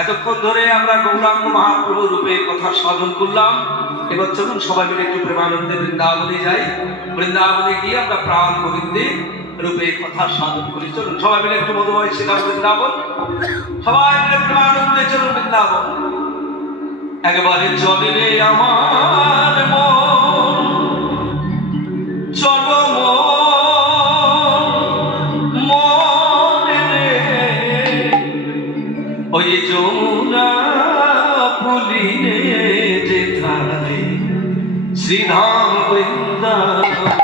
এতক্ষণ ধরে আমরা গৌরাঙ্গ মহাপ্রভু রূপে কথা সাধন করলাম। এবার চলুন সবাই মিলে একটু প্রেমানন্দে বৃন্দাবনে যাই। বৃন্দাবনে গিয়ে আমরা প্রাণ গোবিন্দে রূপে কথা সাধন করি। চলুন সবাই মিলে একটু মধুময় শিলাম বৃন্দাবন, সবাই মিলে প্রেমানন্দে চলুন বৃন্দাবন। একেবারে চলে রে আমার মন, চলো মনে রে, ওই যমুনা পুলিনে যেথায় শ্রীধাম বৃন্দাবন।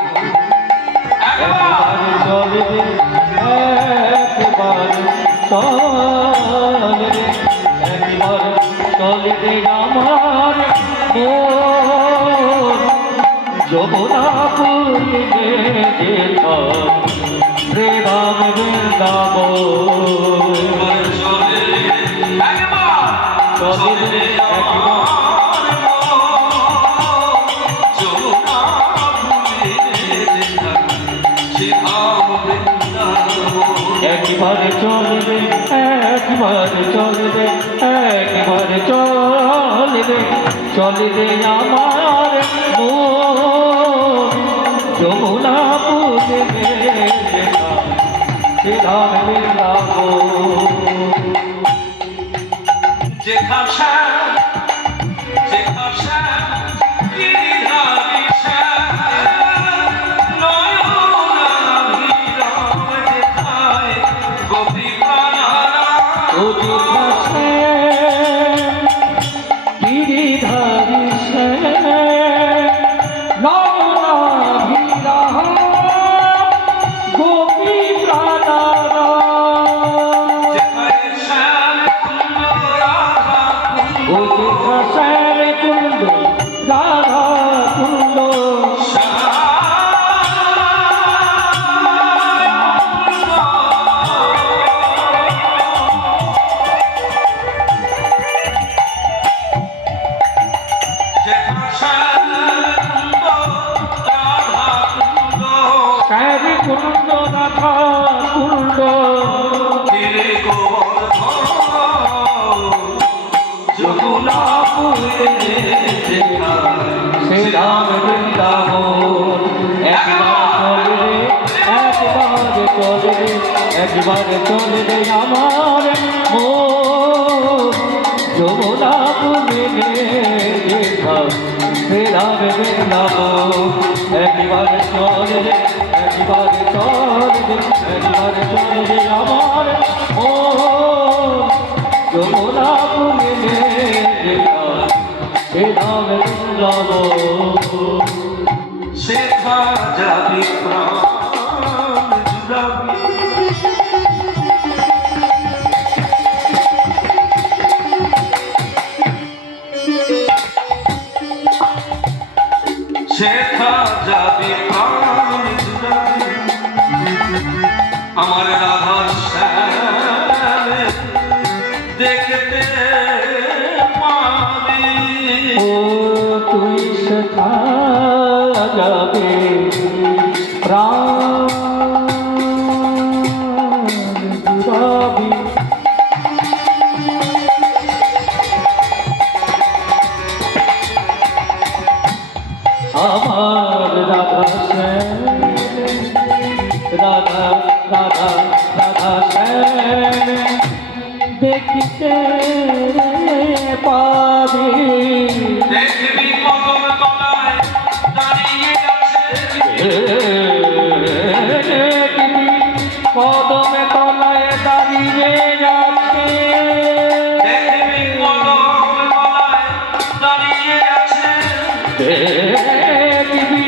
একবার চলে রে, একবার চলে রে, একবার চলে রে আমার মন, যমুনা পুলিনে যেথায় শ্রীধাম বৃন্দাবন। চলে রে একবার, চলে রে একবার, যমুনা পুলিনে যেথায় শ্রীধাম বৃন্দাবন। একবার চলে রে, একবার চলে রে, একবার চলে রে, চলে রে আমার মন, যমুনা পুলিনে যেথায় শ্রীধাম বৃন্দাবন। যেথা শ্যাম, যেথা শ্যাম, গিরিধারী শ্যাম, নয়নাভিরাম যেথায় গোপী প্রাণারাম। ও যেথা শ্যাম, গিরিধারী শ্যাম, নয়নাভিরাম গোপী প্রাণারাম। যেথায় শ্যাম কুন্দ রাধা ও কুন্দ, যেথা শ্যাম কুন্দ রাধা কুন্দ, শ্যাম কুন্দ রাধা কুন্দ, যমুনা পুলিনে যেথায় শ্রীরাম বৃন্দাবন। একবার চলে রে, একবার চলে রে আমার মন, যমুনা পুলিনে যেথায় শ্রীরাম বৃন্দাবন। একবার চলে রে, একবার চলে রে, একবার চলে রে আমার মন, যমুনা পুলিনে যেথায় শ্রীরাম বৃন্দাবন। শেখা যাবি প্রাণ জুড়াবি, শেখা যাবি প্রাণ জুড়াবি, আমার রাধা শ্যাম দেখতে পাবি। ও তুই শেখা যাবে প্রাণ জুড়াবি, আমার রাধা শ্যাম, রাধা রাধা রাধা শ্যাম দেখিতে পাবি। দেখবি কদম তলায় দাঁড়িয়ে আছে, দেখবি কদমে তলায় দাঁড়িয়ে আছে, দেখবি কদম তলায় দাঁড়িয়ে আছে, দেখবি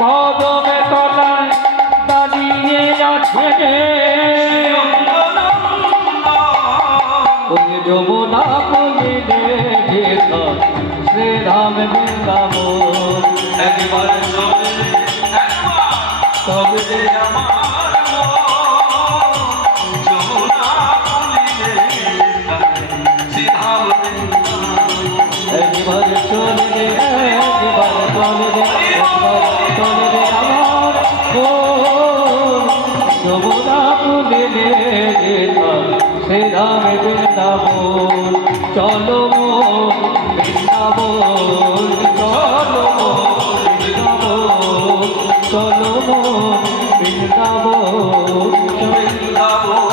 কদমে তলায় দাঁড়িয়ে আছে। ওই যমুনা পুলিনে যেথায় শ্রীরাম বৃন্দাবন। একবার চলে একবার তবে যে আমার মন, যমুনা পুলিনে শ্রীধাম বৃন্দাবন। একবার চলে রে, একবার চলে রে, একবার চলে রে আমার মন, যমুনা পুলিনে যেথায় হে রাম বৃন্দাবন চলো মোর বৃন্দাবন চলো মোর বৃন্দাবন চলো মোর বৃন্দাবন বৃন্দাবন